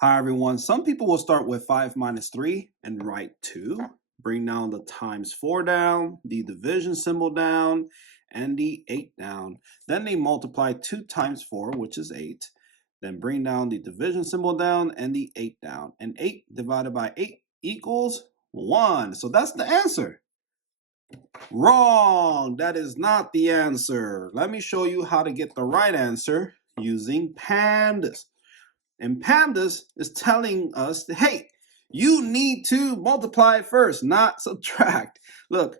Hi, everyone. Some people will start with 5 minus 3 and write 2. Bring down the times 4 down, the division symbol down, and the 8 down. Then they multiply 2 times 4, which is 8. Then bring down the division symbol down and the 8 down. And 8 divided by 8 equals 1. So that's the answer. Wrong. That is not the answer. Let me show you how to get the right answer using PEMDAS. And PEMDAS is telling us that, hey, you need to multiply first, not subtract. Look,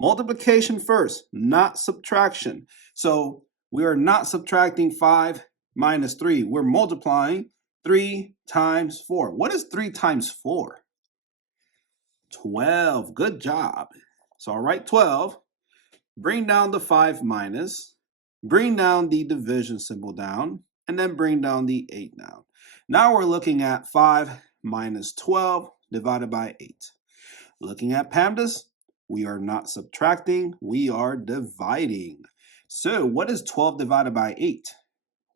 multiplication first, not subtraction. So we are not subtracting 5 minus 3. We're multiplying 3 times 4. What is 3 times 4? 12. Good job. So I'll write 12. Bring down the 5 minus. Bring down the division symbol down. And then bring down the 8 down. Now we're looking at 5 minus 12 divided by 8. Looking at PEMDAS, we are not subtracting, we are dividing. So what is 12 divided by 8?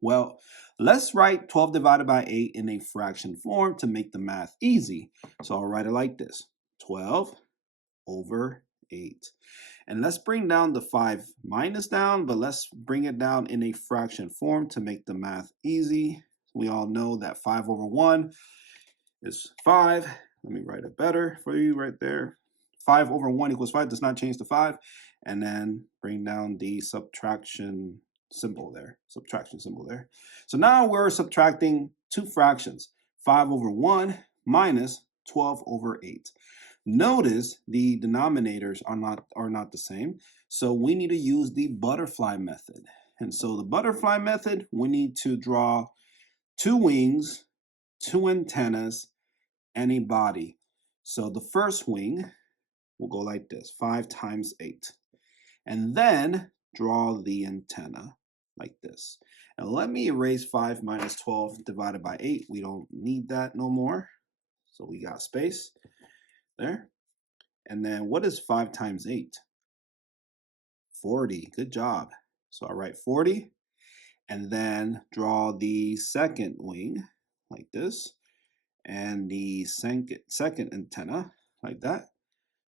Well, let's write 12 divided by 8 in a fraction form to make the math easy. So I'll write it like this, 12 over 8. And let's bring down the 5 minus down, but let's bring it down in a fraction form to make the math easy. We all know that 5 over 1 is 5. Let me write it better for you right there. 5 over 1 equals 5 does not change to 5. And then bring down the subtraction symbol there. So now we're subtracting two fractions. 5 over 1 minus 12 over 8. Notice the denominators are not the same. So we need to use the butterfly method. And so the butterfly method, we need to draw 2 wings, 2 antennas, and a body. So the first wing will go like this, 5 times 8. And then draw the antenna like this. And let me erase 5 minus 12 divided by 8. We don't need that no more. So we got space there. And then what is 5 times 8? 40. Good job. So I write 40. And then draw the second wing like this. And the second antenna like that.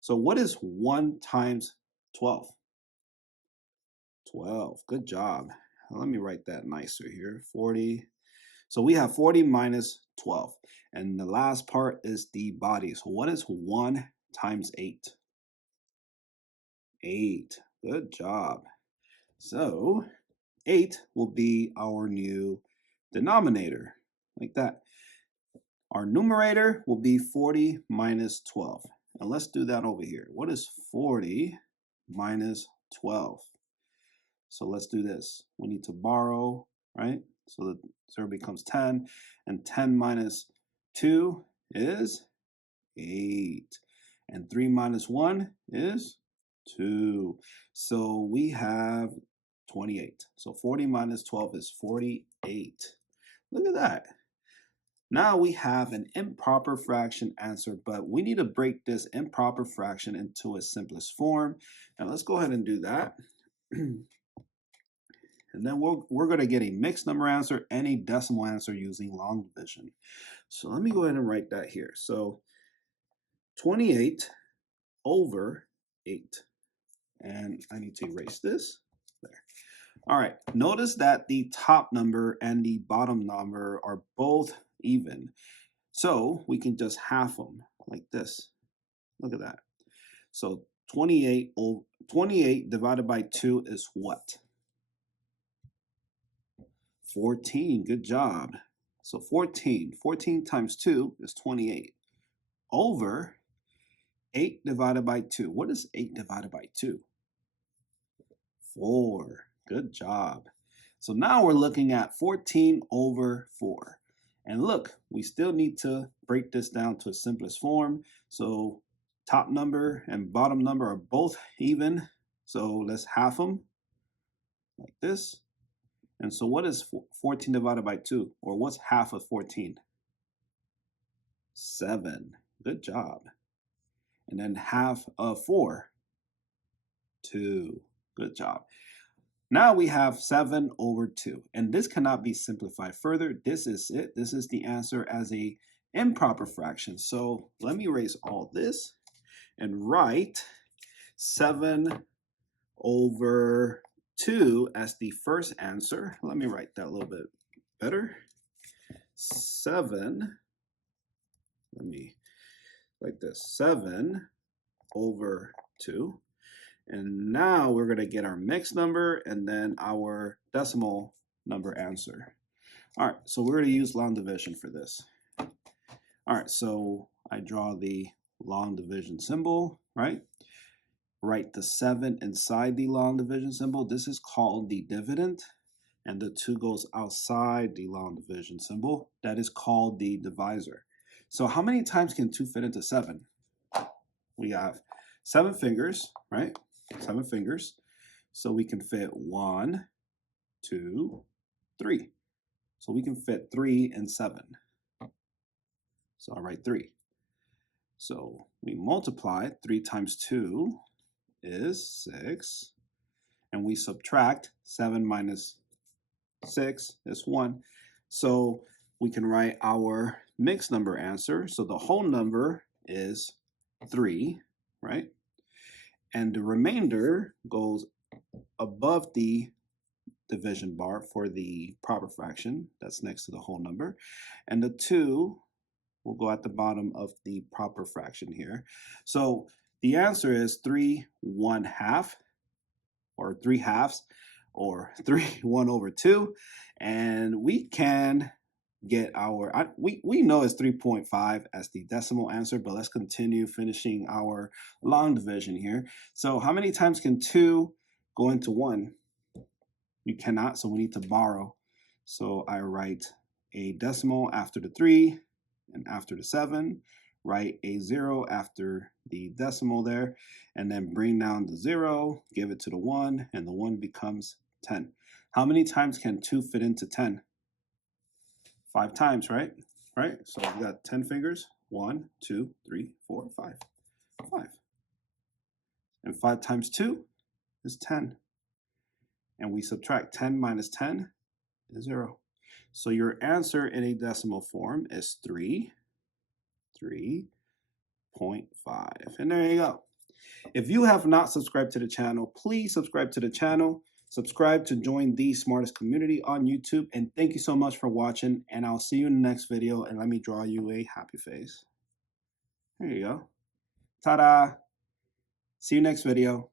So what is 1 times 12? 12. Good job. Let me write that nicer here. 40. So we have 40 minus 12. And the last part is the body. So what is 1 times 8? 8. Good job. So 8 will be our new denominator, like that. Our numerator will be 40 minus 12. And let's do that over here. What is 40 minus 12? So let's do this. We need to borrow, right? So the 0 becomes 10. And 10 minus 2 is 8. And 3 minus 1 is 2. So we have 28. So 40 minus 12 is 48. Look at that. Now we have an improper fraction answer, but we need to break this improper fraction into its simplest form. And let's go ahead and do that. And then we're going to get a mixed number answer and a decimal answer using long division. So let me go ahead and write that here. So 28 over 8. And I need to erase this. There. All right. Notice that the top number and the bottom number are both even. So we can just half them like this. Look at that. So 28 divided by 2 is what? 14. Good job. So 14 times 2 is 28 over 8 divided by 2. What is 8 divided by 2? 4. Good job. So now we're looking at 14 over 4. And look, we still need to break this down to its simplest form. So top number and bottom number are both even. So let's half them like this. And so what is 14 divided by 2? Or what's half of 14? 7. Good job. And then half of 4? 2. Good job. Now we have 7 over 2, and this cannot be simplified further. This is it. This is the answer as a improper fraction. So let me erase all this and write 7 over 2 as the first answer. Let me write that a little bit better. 7, let me like this, 7 over 2. And now we're going to get our mixed number and then our decimal number answer. All right, so we're going to use long division for this. All right, so I draw the long division symbol, right? Write the 7 inside the long division symbol. This is called the dividend. And the 2 goes outside the long division symbol. That is called the divisor. So how many times can 2 fit into 7? We have 7 fingers, right? 7 fingers. So we can fit 1, 2, 3. So we can fit 3 and 7. So I'll write 3. So we multiply 3 times 2 is 6. And we subtract 7 minus 6 is 1. So we can write our mixed number answer. So the whole number is 3, right? And the remainder goes above the division bar for the proper fraction. That's next to the whole number. And the 2 will go at the bottom of the proper fraction here. So the answer is 3 1/2, or 3 halves, or 3 1 over 2. And we can get our, we know it's 3.5 as the decimal answer, but let's continue finishing our long division here. So how many times can 2 go into 1? We cannot, so we need to borrow. So I write a decimal after the 3 and after the 7, write a 0 after the decimal there, and then bring down the 0, give it to the 1, and the 1 becomes 10. How many times can 2 fit into 10? 5 times, right? Right? So we got 10 fingers. 1, 2, 3, 4, 5. 5. And 5 times 2 is 10. And we subtract 10 minus 10 is 0. So your answer in a decimal form is 3.5. And there you go. If you have not subscribed to the channel, please subscribe to the channel. Subscribe to join the smartest community on YouTube. And thank you so much for watching. And I'll see you in the next video. And let me draw you a happy face. There you go. Ta-da! See you next video.